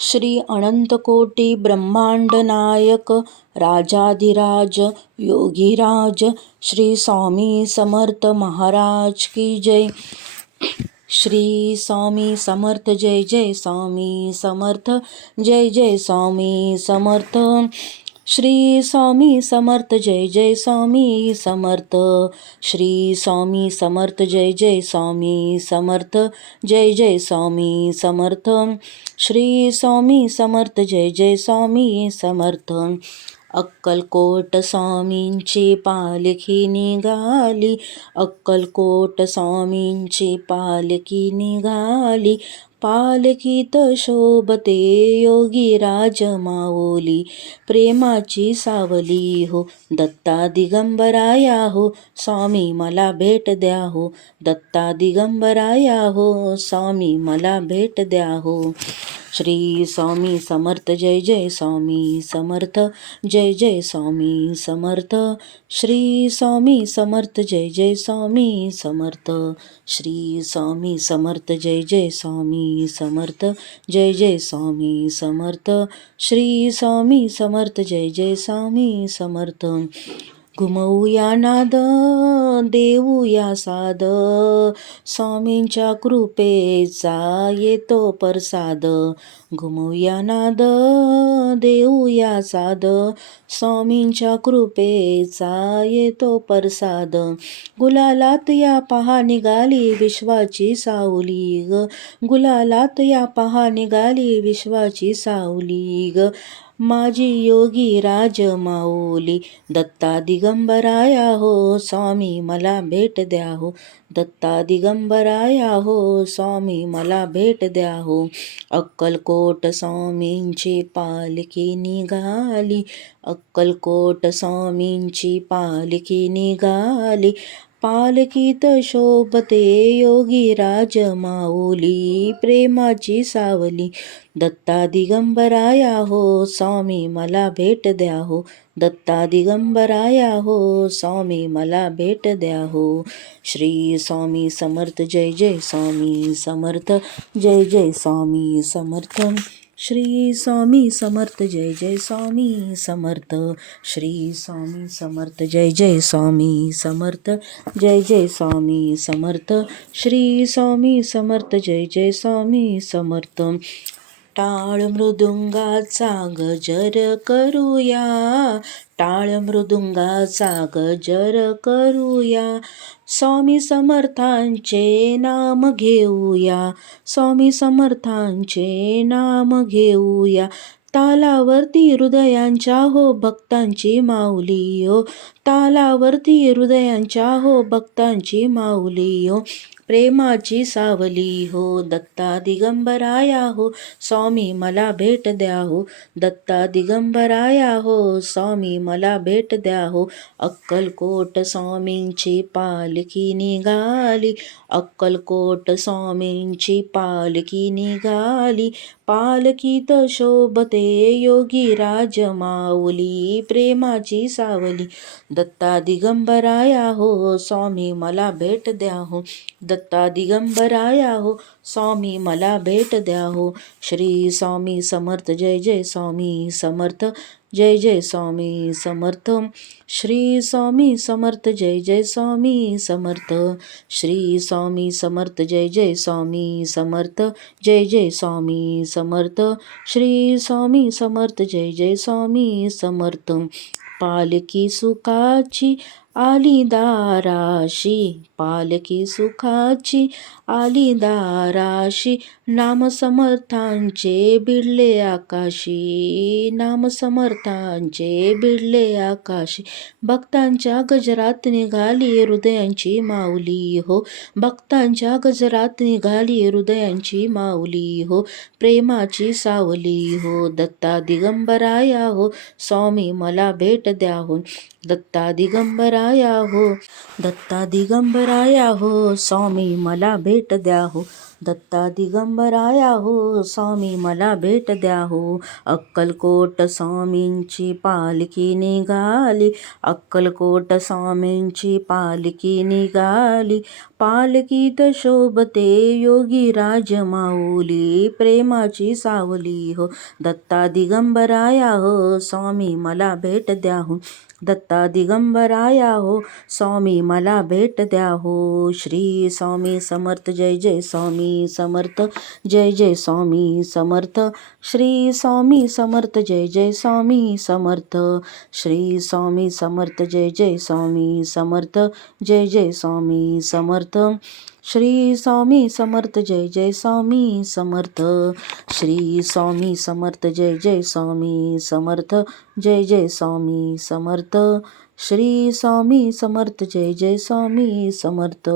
श्री अनंतकोटी ब्रह्मांड नायक राजाधिराज योगीराज श्री स्वामी समर्थ महाराज की जय. श्री स्वामी समर्थ जय जय स्वामी समर्थ जय जय स्वामी समर्थ. श्री स्वामी समर्थ जय जय स्वामी समर्थ. श्री स्वामी समर्थ जय जय स्वामी समर्थ जय जय स्वामी समर्थ. श्री स्वामी समर्थ जय जय स्वामी समर्थ. अक्कलकोट स्वामींची पालखी निघाली, अक्कलकोट स्वामींची पालखी निघाली. पालखीत शोभते योगी राज माऊली, प्रेमाची सावली हो दत्ता दिगंबराया हो, स्वामी मला भेट द्या हो दत्ता दिगंबराया हो, स्वामी मला भेट द्या हो. श्री स्वामी समर्थ जय जय स्वामी समर्थ जय जय स्वामी समर्थ. श्री स्वामी समर्थ जय जय स्वामी समर्थ. श्री स्वामी समर्थ जय जय स्वामी समर्थ जय जय स्वामी समर्थ. श्री स्वामी समर्थ जय जय स्वामी समर्थ. घुमवूया नाद देऊया साद, स्वामींच्या कृपेचा येतो प्रसाद. घुमवूया नाद देऊया साद, स्वामींच्या कृपेचा येतो प्रसाद. गुलालात या पहा निघाली विश्वाची सावली ग, गुलालात या पहा निघाली विश्वाची सावली ग. माझी योगी राज माऊली दत्ता दिगंबराया हो, स्वामी मला भेट द्या हो दत्ता दिगंबराया हो, स्वामी मला भेट द्या हो. अक्कलकोट स्वामींची पालखी निघाली, अक्कलकोट स्वामींची पालखी निघाली. पालखीत शोभते योगी राज माऊली, प्रेमाची सावली दत्ता दिगंबराया हो, स्वामी मला भेट द्या हो दत्ता दिगंबराया हो, स्वामी मला भेट द्या हो. श्री स्वामी समर्थ जय जय स्वामी समर्थ जय जय स्वामी समर्थ. श्री स्वामी समर्थ जय जय स्वामी समर्थ. श्री स्वामी समर्थ जय जय स्वामी समर्थ जय जय स्वामी समर्थ. श्री स्वामी समर्थ जय जय स्वामी समर्थ. टाळ मृदुंगाचा गजर करूया, टाळ मृदुंगाचा गजर करूया. स्वामी समर्थांचे नाम घेऊया, स्वामी समर्थांचे नाम घेऊया. तालावरती हृदयांच्या हो भक्तांची माऊली हो, तालावरती हृदयांच्या हो भक्तांची माऊली हो. प्रेमाची सावली हो दत्ता दिगंबराया हो, स्वामी मला भेट द्या हो दत्ता दिगंबराया हो, स्वामी मला भेट द्या हो. अक्कलकोट स्वामींची पालखी निघाली, अक्कलकोट स्वामींची पालखी निघाली. पालखीत शोभते योगी राज माऊली, प्रेमाची सावली दत्ता दिगंबराया हो, स्वामी मला भेट द्या हो दत्ता दिगंबराया हो, स्वामी मला भेट द्या हो. श्री स्वामी समर्थ जय जय स्वामी समर्थ जय जय स्वामी समर्थ. श्री स्वामी समर्थ जय जय स्वामी समर्थ. श्री स्वामी समर्थ जय जय स्वामी समर्थ जय जय स्वामी समर्थ. श्री स्वामी समर्थ जय जय स्वामी समर्थ. पालखी सुखाची आली दाराशी, पालखी सुखाची आली दाराशी. नाम समर्थांचे बिडले आकाशी, नाम समर्थांचे बिडले आकाशी. भक्तांच्या गजरात निघाली हृदयांची माऊली हो, भक्तांच्या गजरात निघाली हृदयांची माऊली हो. प्रेमाची सावली हो दत्ता दिगंबराया हो, स्वामी मला भेट द्या हो दत्ता दिगंबराया दिगंबराया हो, दत्ता दिगंबराया हो, स्वामी मला भेट द्या हो, दत्ता दिगंबराया हो, स्वामी मला भेट द्या हो. अक्कलकोट स्वामींची पालखी निघाली, अक्कलकोट स्वामींची पालखी निघाली, पालखीत शोभते योगीराज माऊली, प्रेमाची सावली हो, दत्ता दिगंबराया हो, स्वामी मला भेट द्या हो, दत्ता दिगंबराया हो, स्वामी मला भेट द्या हो. श्री स्वामी समर्थ, जय जय स्वामी समर्थ, जय जय स्वामी समर्थ, श्री स्वामी समर्थ, जय जय स्वामी समर्थ, श्री स्वामी समर्थ, जय जय स्वामी समर्थ, जय जय स्वामी समर्थ, श्री स्वामी समर्थ, जय जय स्वामी समर्थ, श्री स्वामी समर्थ, जय जय स्वामी समर्थ, जय जय स्वामी समर्थ, श्री स्वामी समर्थ, जय जय स्वामी समर्थ,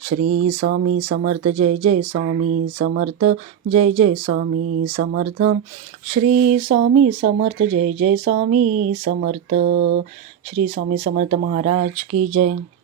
श्री स्वामी समर्थ, जय जय स्वामी समर्थ, जय जय स्वामी समर्थ, श्री स्वामी समर्थ, जय जय स्वामी समर्थ, श्री स्वामी समर्थ महाराज की जय.